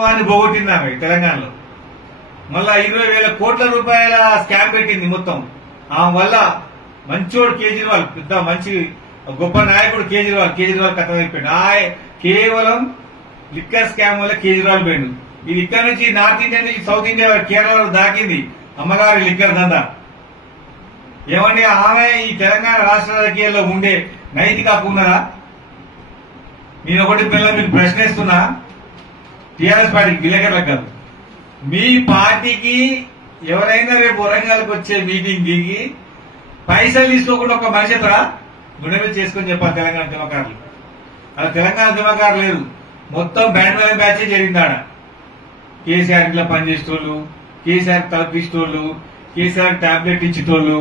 అని పోగొట్టింది ఆమె తెలంగాణలో. మళ్ళా ఇరవై వేల కోట్ల రూపాయల స్కామ్ పెట్టింది మొత్తం. ఆమె వల్ల మంచోడు కేజ్రీవాల్ పెద్ద మంచి గొప్ప నాయకుడు కేజ్రీవాల్ కేజ్రీవాల్ కథ అయిపోయింది ఆ కేవలం లిక్కర్ స్కామ్ వల్ల కేజ్రీవాల్ పోయిండు. ఇది ఇక్కడ నుంచి నార్త్ ఇండియా నుంచి సౌత్ ఇండియా కేరళ దాకింది అమ్మగారి లిక్కర్ దందా. ఏమండి ఆమె ఈ తెలంగాణ రాష్ట్ర రాజకీయాల్లో ఉండే నైతిక ఉన్నదా నేను ఒకటి పిల్లలు మీకు ప్రశ్నిస్తున్నా. టీఆర్ఎస్ పార్టీకి విలేకరులకు కాదు. మీ పార్టీకి ఎవరైనా రేపు వరంగల్కి వచ్చే మీటింగ్ దిగి పైసలు తీసుకోకుండా ఒక మనిషి ఎత్తరా? గుండె చేసుకొని చెప్పాలి తెలంగాణ దిమకారులు అది తెలంగాణ దిమకారు లేదు మొత్తం బ్యాండ్ మేళం బ్యాచే జరిగింది ఆడ. కేసీఆర్ ఇంట్లో పనిచేసేటోళ్ళు కేసీఆర్ తలపిస్తోళ్ళు కేసీఆర్ టాబ్లెట్ ఇచ్చేటోళ్ళు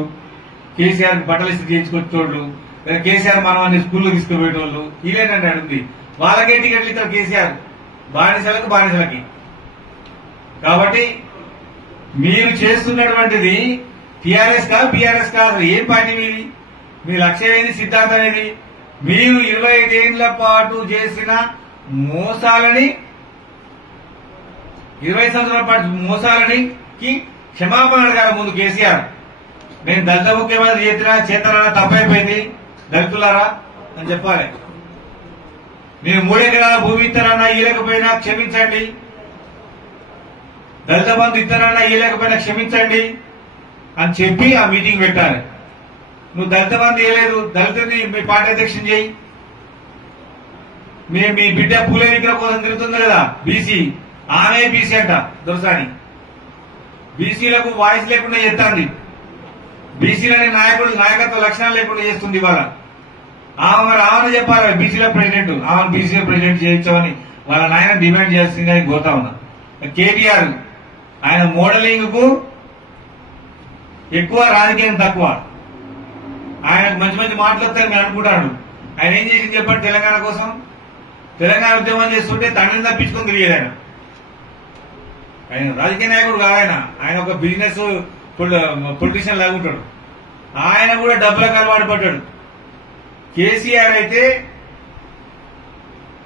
కేసీఆర్ బట్టలు ఇస్తే చేయించుకొచ్చేటోళ్ళు లేదా కేసీఆర్ మనవాన్ని స్కూల్లో తీసుకుపోయేటోళ్ళు ఇదేనండి అడుగుంది. వాళ్ళకే టికెట్లు ఇస్తారు కేసీఆర్. బానిసలకు బానిసలకి. కాబట్టి మీరు చేస్తున్నటువంటిది టిఆర్ఎస్ కాదు బీఆర్ఎస్ కాదు అసలు ఏం పార్టీ మీది? మీ లక్ష్యం ఏది? సిద్ధాంతం అనేది మీరు ఇరవై ఐదేళ్ళ పాటు చేసిన మోసాలని ఇరవై సంవత్సరాల పాటు మోసాలని క్షమాపణ అడగాలి ముందు కేసీఆర్. నేను దళిత ముఖ్యమంత్రి చేసిన చేతనా తప్పైపోయింది. దళితులారా అని చెప్పాలి. నేను మూడెకరాల భూమి ఇస్తానన్నా ఇవ్వలేకపోయినా క్షమించండి. దళిత బంధు ఇస్తానన్నా ఇవ్వలేకపోయినా క్షమించండి అని చెప్పి ఆ మీటింగ్ పెట్టాలి. నువ్వు దళిత బంధు ఇవ్వలేదు దళితుని మీ పార్టీ అధ్యక్షుని చేయి. మీ మీ బిడ్డ పూలే విగ్రహం కోసం తిరుగుతుంది కదా బీసీ ఆమె బీసీ అంట దొరసాని. బీసీలకు వాయిస్ లేకుండా చేస్తాంది. బీసీలని నాయకుడు నాయకత్వ లక్షణాలు లేకుండా చేస్తుంది ఇవాళ. ఆమె మరి ఆమె చెప్పాలి బీసీలో ప్రెసిడెంట్ ఆమె బీసీలో ప్రెసిడెంట్ చేయించామని. వాళ్ళ నాయన డిమాండ్ చేస్తుంది అని పోతా ఉన్నా. కేటీఆర్ ఆయన మోడలింగ్కు ఎక్కువ రాజకీయం తక్కువ. ఆయనకు మంచి మంచి మాటలు నేను అనుకుంటాడు ఆయన ఏం చేసింది చెప్పండి తెలంగాణ కోసం? తెలంగాణ ఉద్యమం చేస్తుంటే తండ్రిని తప్పించుకొని తిరిగేది ఆయన. ఆయన రాజకీయ నాయకుడు కాదు ఆయన. ఆయన ఒక బిజినెస్ పొలిటీషియన్ లాగా ఉంటాడు. ఆయన కూడా డబ్బులకు అలవాటు పడ్డాడు. కేసీఆర్ అయితే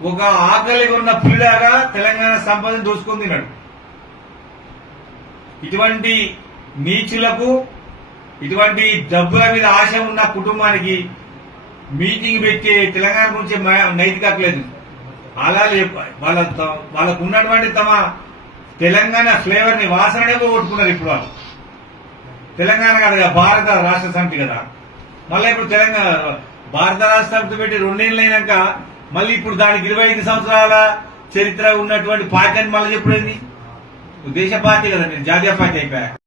ఒక ఆకలి ఉన్న పులిలాగా తెలంగాణ సంపదను దోసుకొని తిన్నాడు. ఇటువంటి నీచులకు ఇటువంటి డబ్బుల మీద ఆశ ఉన్న కుటుంబానికి మీటింగ్ పెట్టి తెలంగాణ గురించి మ- నైతిక లేదు. అలా వాళ్ళ త- వాళ్ళకు ఉన్నటువంటి తమ తెలంగాణ ఫ్లేవర్ని వాసననే పోగొట్టుకున్నారు ఇప్పుడు వాళ్ళు. తెలంగాణ కదా భారత రాష్ట్ర సమితి కదా. మళ్ళీ ఇప్పుడు తెలంగాణ భారత రాష్ట్రం పెట్టి రెండేళ్ళు అయినాక మళ్ళీ ఇప్పుడు దానికి ఇరవై ఐదు సంవత్సరాల చరిత్ర ఉన్నటువంటి పార్టీ అని మళ్ళీ చెప్పుడేంది? దేశ పార్టీ కదా జాతీయ పార్టీ అయిపోయా